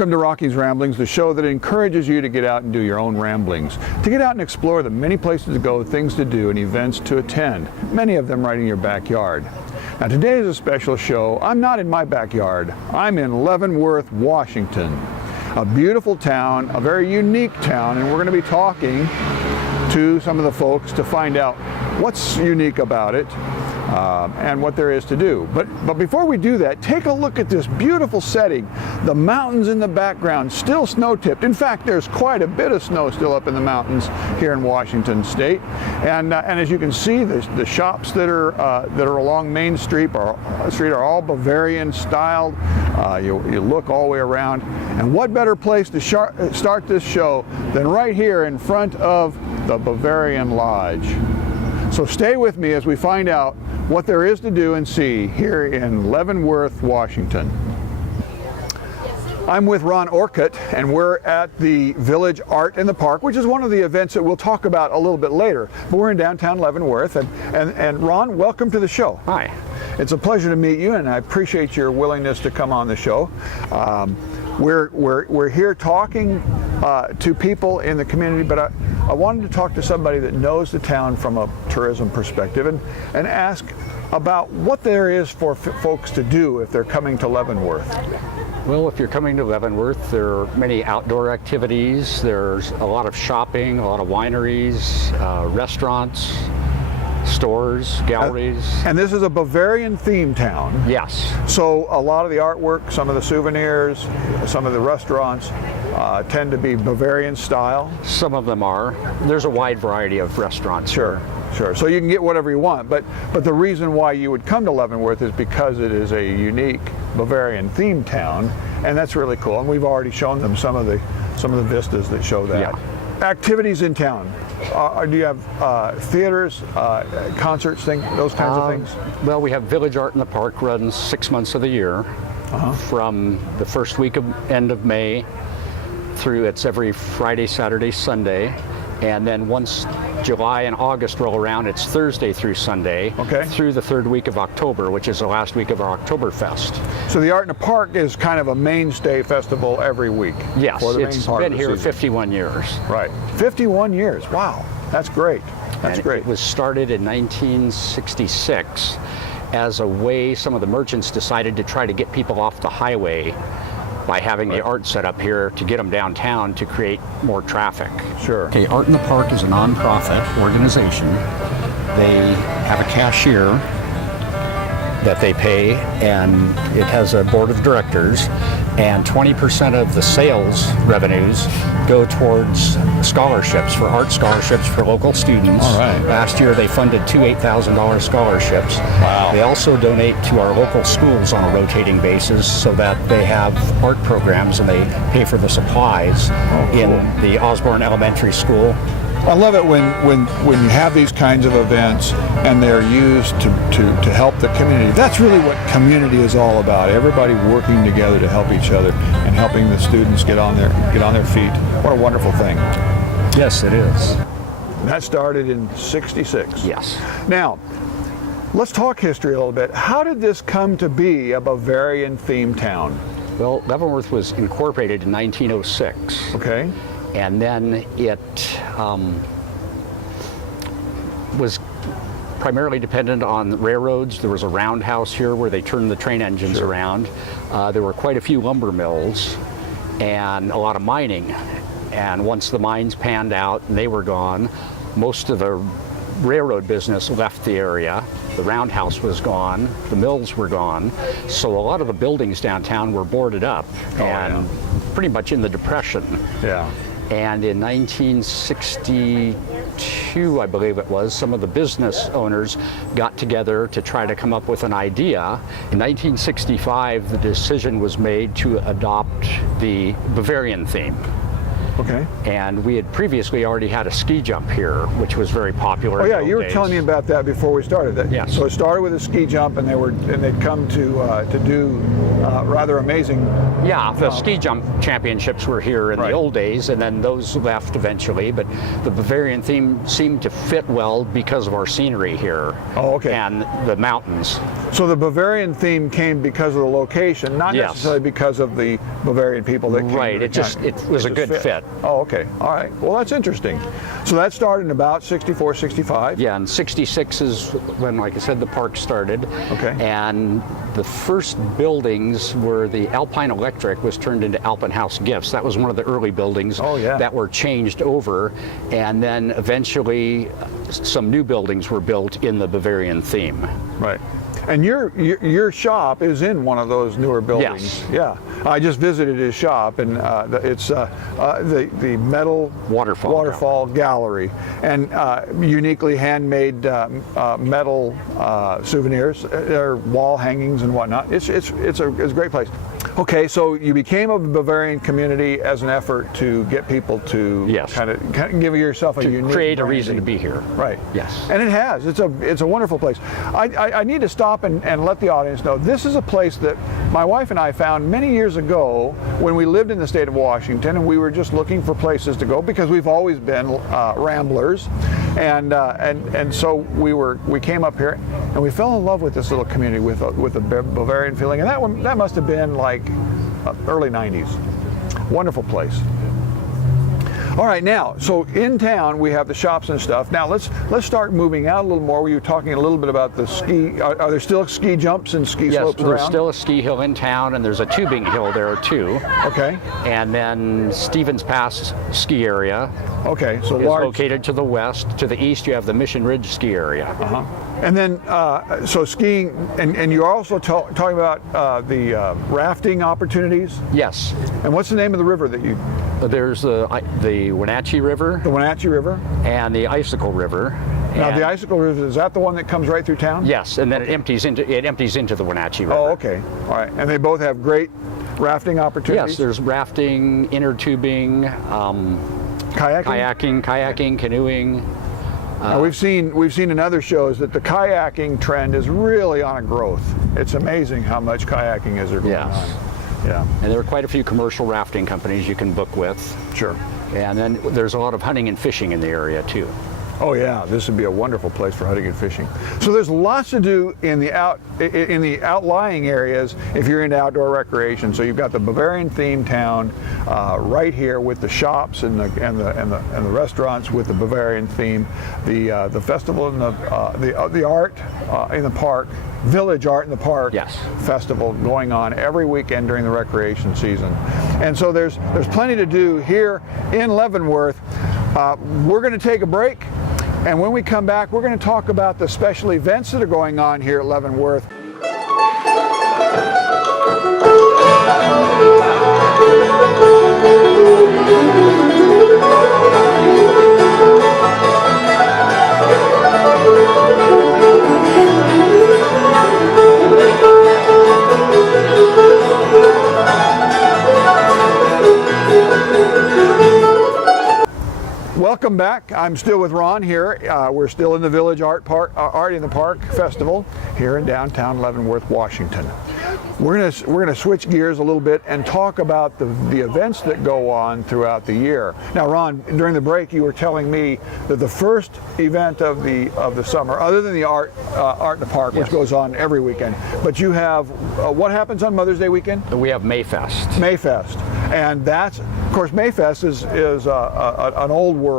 Welcome to Rocky's Ramblings, the show that encourages you to get out and do your own ramblings, to get out and explore the many places to go, things to do, and events to attend, many of them right in your backyard. Now today is a special show. I'm not in my backyard. I'm in Leavenworth, Washington, a beautiful town, a very unique town, and we're going to be talking to some of the folks to find out what's unique about it and what there is to do. But before we do that, take a look at this beautiful setting. The mountains in the background, still snow-tipped. In fact, there's quite a bit of snow still up in the mountains here in Washington State. And as you can see, the shops that are along Main Street are all Bavarian styled. You look all the way around. And what better place to start this show than right here in front of the Bavarian Lodge. So stay with me as we find out what there is to do and see here in Leavenworth, Washington. I'm with Ron Orcutt, and we're at the Village Art in the Park, which is one of the events that we'll talk about a little bit later. But we're in downtown Leavenworth, and Ron, welcome to the show. Hi. It's a pleasure to meet you, and I appreciate your willingness to come on the show. We're here talking to people in the community, but I wanted to talk to somebody that knows the town from a tourism perspective and ask about what there is for folks to do if they're coming to Leavenworth. Well, if you're coming to Leavenworth, there are many outdoor activities. There's a lot of shopping, a lot of wineries, restaurants, stores, galleries. And this is a Bavarian theme town. Yes. So a lot of the artwork, some of the souvenirs, some of the restaurants tend to be Bavarian style. Some of them are. There's a wide variety of restaurants. Sure. So you can get whatever you want, but the reason why you would come to Leavenworth is because it is a unique Bavarian theme town, and that's really cool. And we've already shown them some of the vistas that show that. Yeah. Activities in town. Do you have theaters, concerts, those kinds of things? Well, we have Village Art in the Park, runs 6 months of the year, from the first week of end of May through, it's every Friday, Saturday, Sunday. And then once July and August roll around, it's Thursday through Sunday, through the third week of October, which is the last week of our Oktoberfest. So the Art in the Park is kind of a mainstay festival every week. Yes, it's been here 51 years. Right, 51 years, wow, that's great. It was started in 1966 as a way some of the merchants decided to try to get people off the highway by having the art set up here to get them downtown to create more traffic. Sure. Okay, Art in the Park is a nonprofit organization. They have a cashier that they pay, and it has a board of directors, and 20% of the sales revenues go towards scholarships, for art scholarships for local students. All right. Last year they funded two $8,000 scholarships. Wow. They also donate to our local schools on a rotating basis so that they have art programs, and they pay for the supplies in the Osborne Elementary School. I love it when you have these kinds of events and they're used to help the community. That's really what community is all about. Everybody working together to help each other and helping the students get on their feet. What a wonderful thing. Yes, it is. And that started in '66. Yes. Now, let's talk history a little bit. How did this come to be a Bavarian themed town? Well, Leavenworth was incorporated in 1906. Okay. And then it was primarily dependent on railroads. There was a roundhouse here where they turned the train engines around. There were quite a few lumber mills and a lot of mining. And once the mines panned out and they were gone, most of the railroad business left the area. The roundhouse was gone, the mills were gone, so a lot of the buildings downtown were boarded up pretty much in the Depression. Yeah. And in 1962, I believe it was, some of the business owners got together to try to come up with an idea. In 1965, the decision was made to adopt the Bavarian theme. Okay. And we had previously already had a ski jump here, which was very popular. Oh in yeah, the you old were days. telling me about that before we started. Yes. So it started with a ski jump, and they'd come to do rather amazing. Yeah, the ski jump championships were here in Right. the old days, and then those left eventually. But the Bavarian theme seemed to fit well because of our scenery here. Oh, okay. And the mountains. So the Bavarian theme came because of the location, not Yes. necessarily because of the Bavarian people that came. Right, to the it was a just good fit. Oh, okay. All right. Well, that's interesting. So that started in about 64, 65. Yeah, and 66 is when, like I said, the park started. Okay. And the first buildings were the Alpine Electric was turned into Alpine House Gifts. That was one of the early buildings Oh, yeah. that were changed over. And then eventually some new buildings were built in the Bavarian theme. Right. And your shop is in one of those newer buildings. Yes. Yeah. I just visited his shop, and it's the metal Waterfall gallery, and uniquely handmade metal souvenirs, or wall hangings and whatnot. It's a great place. Okay, so you became a Bavarian community as an effort to get people to Yes. kind of give yourself a To unique create a reason to branding. be here. Right. Yes. And it has. It's a wonderful place. I need to stop and let the audience know this is a place that my wife and I found many years ago when we lived in the state of Washington, and we were just looking for places to go because we've always been ramblers, and so we came up here and we fell in love with this little community with a Bavarian feeling, and that must have been like early 90s. Wonderful place. All right, now, so in town we have the shops and stuff. Now let's start moving out a little more. We were talking a little bit about the ski. Are there still ski jumps and ski Yes, slopes there's around? still a ski hill in town, and there's a tubing hill there too. Okay. And then Stevens Pass ski area Okay. So is large. located to the west. To the east, you have the Mission Ridge ski area. Uh-huh. And then, so skiing, and you're also talking about the rafting opportunities. Yes, And what's the name of the river that you? there's the Wenatchee River The Wenatchee River. and the Icicle River. Now, And- the Icicle River, is that the one that comes right through town? Yes, and then it empties into the Wenatchee River. Oh, okay. All right. And they both have great rafting opportunities. Yes, there's rafting, inner tubing, Kayaking. kayaking, canoeing. Now, we've seen in other shows that the kayaking trend is really on a growth. It's amazing how much kayaking is there going Yes. on. Yeah, And there are quite a few commercial rafting companies you can book with. sure. And then there's a lot of hunting and fishing in the area too. Oh yeah, this would be a wonderful place for hunting and fishing. So there's lots to do in the outlying areas if you're into outdoor recreation. So you've got the Bavarian themed town right here with the shops and the restaurants with the Bavarian theme, the festival and the art in the park, Village Art in the Park Yes. festival going on every weekend during the recreation season. And so there's plenty to do here in Leavenworth. We're going to take a break, and when we come back, we're going to talk about the special events that are going on here at Leavenworth. Welcome back. I'm still with Ron here. We're still in the Village Art in the Park Festival here in downtown Leavenworth, Washington. We're gonna switch gears a little bit and talk about the events that go on throughout the year. Now, Ron, during the break, you were telling me that the first event of the summer, other than the art in the park, which Yes. goes on every weekend, but you have what happens on Mother's Day weekend? We have Mayfest. Mayfest, and that's, of course, Mayfest is an old world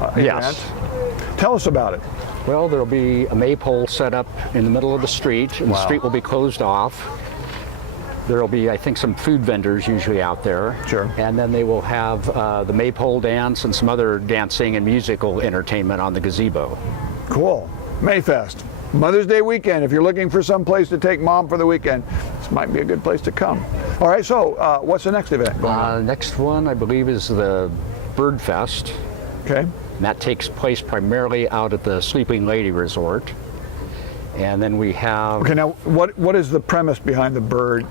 event. Yes. Tell us about it. Well, there'll be a maypole set up in the middle of the street, and Wow. the street will be closed off. There'll be, I think, some food vendors usually out there. Sure. And then they will have the maypole dance and some other dancing and musical entertainment on the gazebo. Cool. Mayfest, Mother's Day weekend. If you're looking for some place to take mom for the weekend, this might be a good place to come. All right. So, what's the next event going on? Next one, I believe, is the Bird Fest. Okay. And that takes place primarily out at the Sleeping Lady Resort. And then we have Okay. Now, what is the premise behind the Bird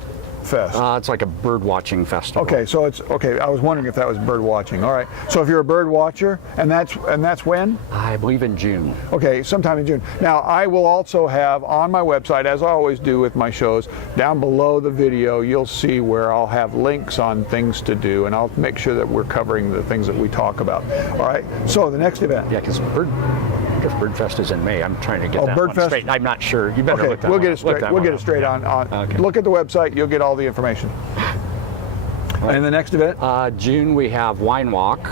fest? It's like a bird watching festival. Okay, so it's okay. I was wondering if that was bird watching. All right. So if you're a bird watcher, and that's when? I believe in June. Okay, sometime in June. Now I will also have on my website, as I always do with my shows, down below the video, you'll see where I'll have links on things to do, and I'll make sure that we're covering the things that we talk about. All right. So the next event. Yeah, because Birdfest is in May. I'm trying to get that one straight. I'm not sure. You better look that we'll one get it up. straight. We'll get it straight on. Okay. Look at the website. You'll get all the information. Right. And the next event? June we have Wine Walk.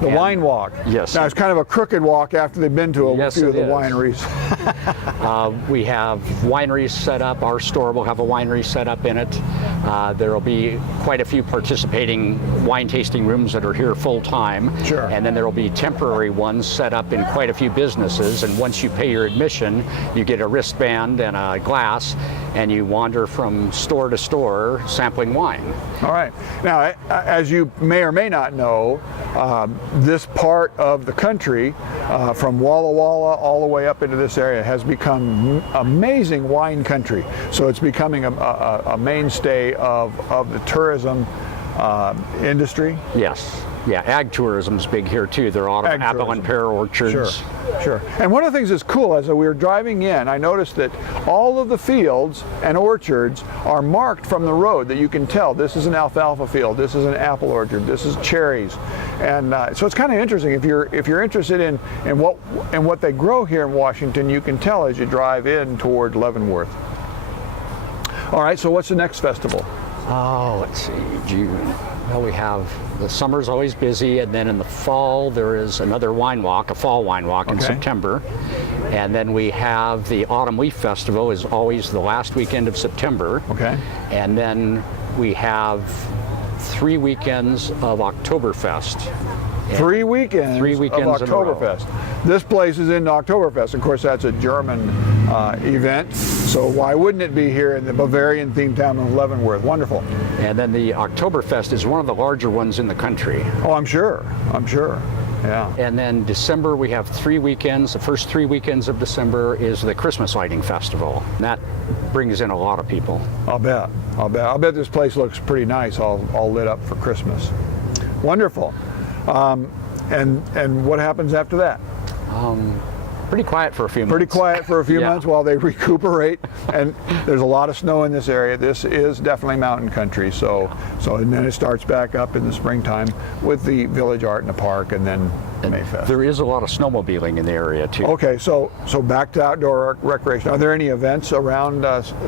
The wine walk. Yes. Now it's kind of a crooked walk after they've been to a few of the wineries. We have wineries set up. Our store will have a winery set up in it. There will be quite a few participating wine tasting rooms that are here full time. Sure. And then there will be temporary ones set up in quite a few businesses. And once you pay your admission, you get a wristband and a glass, and you wander from store to store sampling wine. All right. Now, as you may or may not know, this part of the country, from Walla Walla all the way up into this area, has become amazing wine country. So it's becoming a mainstay of the tourism industry. Yes. Yeah, ag tourism's big here too. There are a lot of apple and pear orchards. Sure. And one of the things that's cool, as we were driving in, I noticed that all of the fields and orchards are marked from the road, that you can tell this is an alfalfa field, this is an apple orchard, this is cherries, and so it's kind of interesting. If you're interested in what they grow here in Washington, you can tell as you drive in toward Leavenworth. All right. So what's the next festival? Oh, let's see, June. Well, we have, the summer's always busy, and then in the fall there is another wine walk, a fall wine walk in September. And then we have the Autumn Leaf Festival is always the last weekend of September. Okay. And then we have 3 weekends of Oktoberfest. 3 weekends, Three weekends of Oktoberfest. This place is in Oktoberfest. Of course, that's a German event, so why wouldn't it be here in the Bavarian theme town of Leavenworth? Wonderful. And then the Oktoberfest is one of the larger ones in the country. Oh, I'm sure. Yeah. And then December we have 3 weekends. The first 3 weekends of December is the Christmas Lighting Festival. And that brings in a lot of people. I'll bet this place looks pretty nice, all lit up for Christmas. Wonderful. And what happens after that? Pretty quiet for a few months. Pretty quiet for a few months while they recuperate. And there's a lot of snow in this area. This is definitely mountain country. So and then it starts back up in the springtime with the Village Art in the Park, and then Mayfest. There is a lot of snowmobiling in the area too. Okay, so back to outdoor recreation. Are there any events around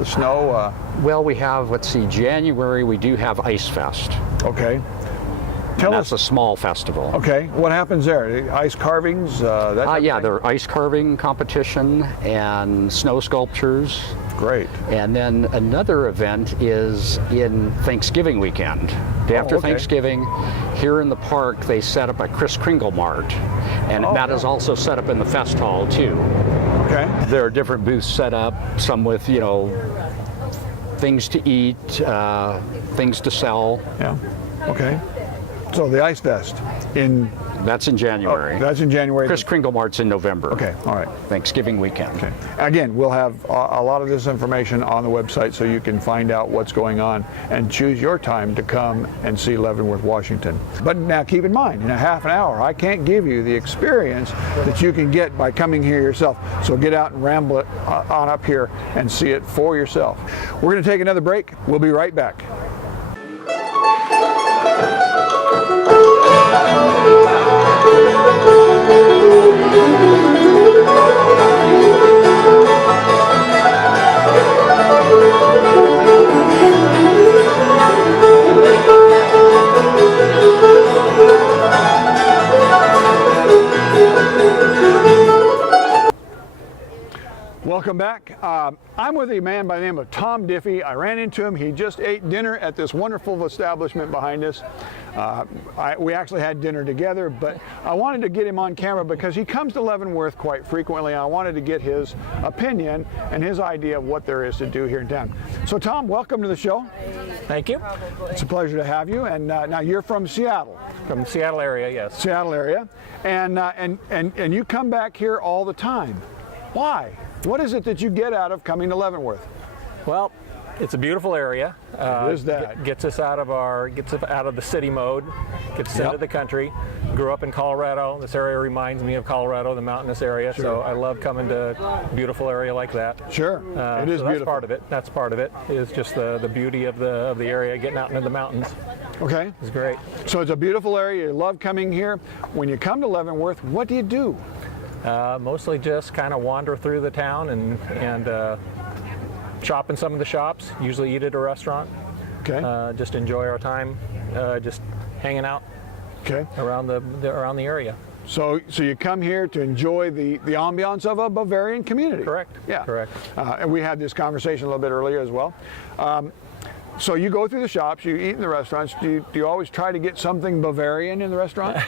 snow? Well, we have, let's see, January we do have Ice Fest. Okay. That's a small festival. Okay, what happens there? Ice carvings? Yeah, there are ice carving competition and snow sculptures. Great. And then another event is in Thanksgiving weekend. Day after Thanksgiving, here in the park, they set up a Kris Kringle Mart. And that is also set up in the fest hall too. Okay. There are different booths set up, some with, things to eat, things to sell. Yeah. Okay. So the Ice Fest that's in January. That's in January. Kris Kringle Mart's in November. Okay, all right. Thanksgiving weekend. Okay. Again, we'll have a lot of this information on the website so you can find out what's going on and choose your time to come and see Leavenworth, Washington. But now keep in mind, in a half an hour, I can't give you the experience that you can get by coming here yourself. So get out and ramble it on up here and see it for yourself. We're going to take another break. We'll be right back. Welcome back. I'm with a man by the name of Tom Diffie. I ran into him. He just ate dinner at this wonderful establishment behind us. We actually had dinner together, but I wanted to get him on camera because he comes to Leavenworth quite frequently. I wanted to get his opinion and his idea of what there is to do here in town. So Tom, welcome to the show. Thank you. It's a pleasure to have you. And now you're from Seattle. From the Seattle area, yes. Seattle area. And you come back here all the time. Why? What is it that you get out of coming to Leavenworth? Well, It's a beautiful area. It is that. Gets us out of the city mode, gets us Yep. into the country. Grew up in Colorado. This area reminds me of Colorado, the mountainous area. Sure. So I love coming to a beautiful area like that. Sure, it is so beautiful. That's part of it. That's part of it. Is just the beauty of the area, getting out into the mountains. Okay. It's great. So it's a beautiful area. You love coming here. When you come to Leavenworth, what do you do? Mostly just kind of wander through the town and shop in some of the shops. Usually eat at a restaurant. Okay. Just enjoy our time, just hanging out Okay. around the area. So you come here to enjoy the ambiance of a Bavarian community. Correct. Yeah. Correct. And we had this conversation a little bit earlier as well. So you go through the shops, you eat in the restaurants. Do you always try to get something Bavarian in the restaurant?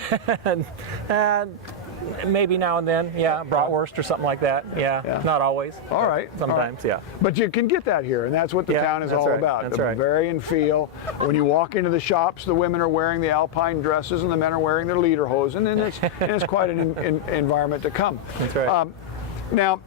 Maybe now and then, yeah, bratwurst or something like that. Yeah. Not always. All right. Sometimes, all right. yeah. But you can get that here, and that's what the Yeah, town is that's all right, about. that's The right. Bavarian feel. When you walk into the shops, the women are wearing the alpine dresses, and the men are wearing their lederhosen, and it's quite an environment to come. That's right. Now,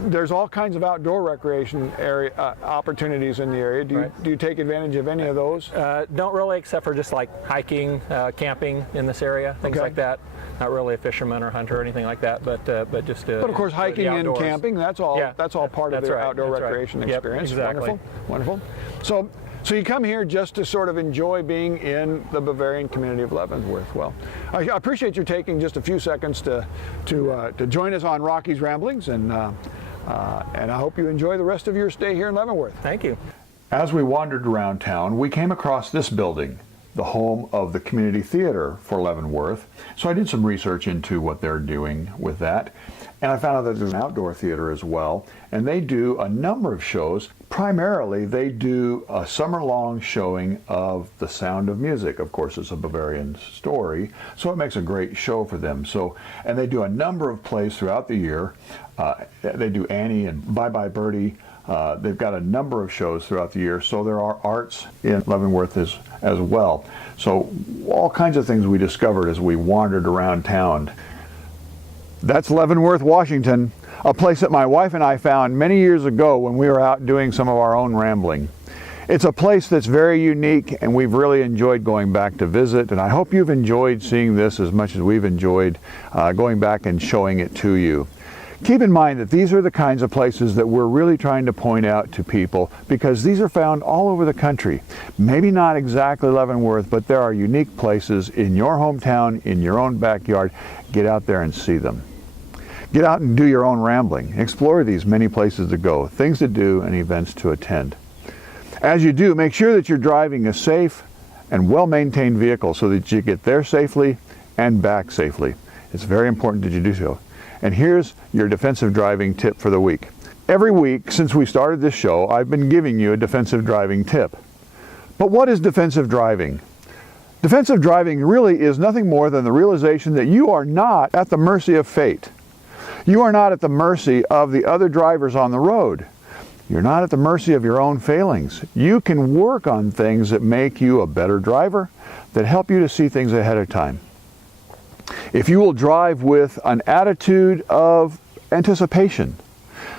there's all kinds of outdoor recreation area opportunities in the area. Do you take advantage of any of those? Don't really, except for just like hiking, camping in this area, things Okay. like that. Not really a fisherman or hunter or anything like that, but just. But of course, hiking and camping, that's all. Yeah, that's all part of that's their right, outdoor that's right. recreation Yep, experience. exactly. Wonderful. So you come here just to sort of enjoy being in the Bavarian community of Leavenworth. Well, I appreciate you taking just a few seconds to join us on Rocky's Ramblings, and I hope you enjoy the rest of your stay here in Leavenworth. Thank you. As we wandered around town, we came across this building, the home of the community theater for Leavenworth. So I did some research into what they're doing with that, and I found out that there's an outdoor theater as well, and they do a number of shows. Primarily, they do a summer-long showing of The Sound of Music. Of course, it's a Bavarian story, so it makes a great show for them. And they do a number of plays throughout the year. They do Annie and Bye Bye Birdie. They've got a number of shows throughout the year, so there are arts in Leavenworth as well. So all kinds of things we discovered as we wandered around town. That's Leavenworth, Washington, a place that my wife and I found many years ago when we were out doing some of our own rambling. It's a place that's very unique, and we've really enjoyed going back to visit, and I hope you've enjoyed seeing this as much as we've enjoyed going back and showing it to you. Keep in mind that these are the kinds of places that we're really trying to point out to people, because these are found all over the country. Maybe not exactly Leavenworth, but there are unique places in your hometown, in your own backyard. Get out there and see them. Get out and do your own rambling. Explore these many places to go, things to do, and events to attend. As you do, make sure that you're driving a safe and well-maintained vehicle so that you get there safely and back safely. It's very important that you do so. And here's your defensive driving tip for the week. Every week since we started this show, I've been giving you a defensive driving tip. But what is defensive driving? Defensive driving really is nothing more than the realization that you are not at the mercy of fate. You are not at the mercy of the other drivers on the road. You're not at the mercy of your own failings. You can work on things that make you a better driver, that help you to see things ahead of time. If you will drive with an attitude of anticipation,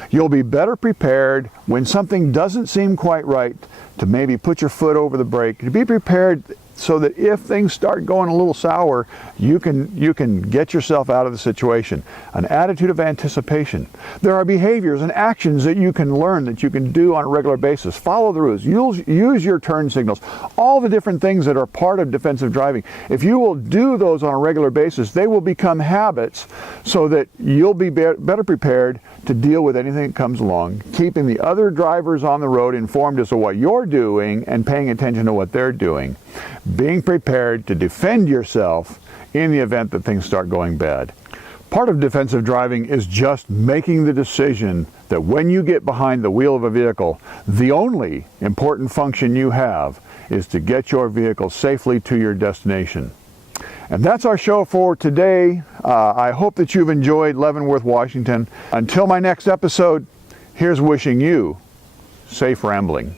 you'll be better prepared when something doesn't seem quite right to maybe put your foot over the brake, to be prepared so that if things start going a little sour, you can get yourself out of the situation. An attitude of anticipation. There are behaviors and actions that you can learn, that you can do on a regular basis. Follow the rules. Use your turn signals. All the different things that are part of defensive driving. If you will do those on a regular basis, they will become habits so that you'll be better prepared to deal with anything that comes along, keeping the other drivers on the road informed as to what you're doing and paying attention to what they're doing. Being prepared to defend yourself in the event that things start going bad. Part of defensive driving is just making the decision that when you get behind the wheel of a vehicle, the only important function you have is to get your vehicle safely to your destination. And that's our show for today. I hope that you've enjoyed Leavenworth, Washington. Until my next episode, here's wishing you safe rambling.